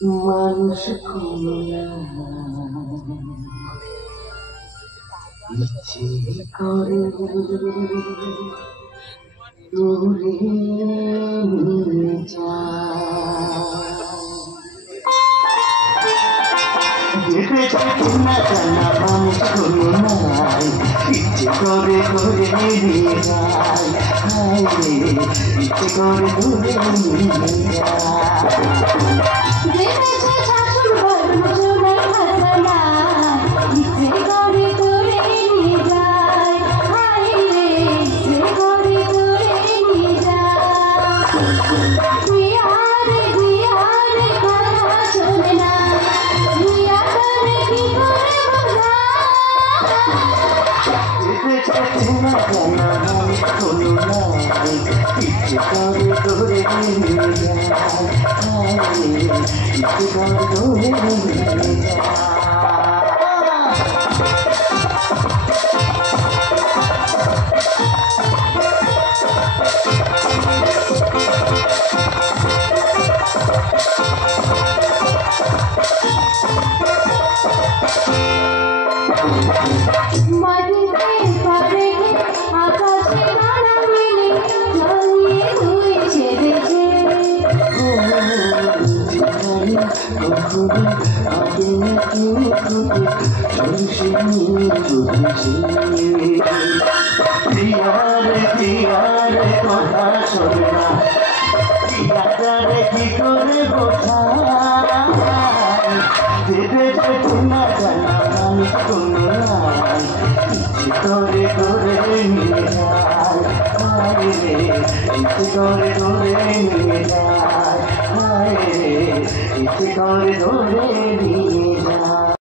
মানুষ খুলে ইচ্ছে করে দূরে নিয়ে যেতে চাইছি না জানা মানুষ খুলে নাই ইচ্ছে করে নিয়ে যায় হায় রে ইচ্ছে করে দূরে নিয়ে যায় ধরে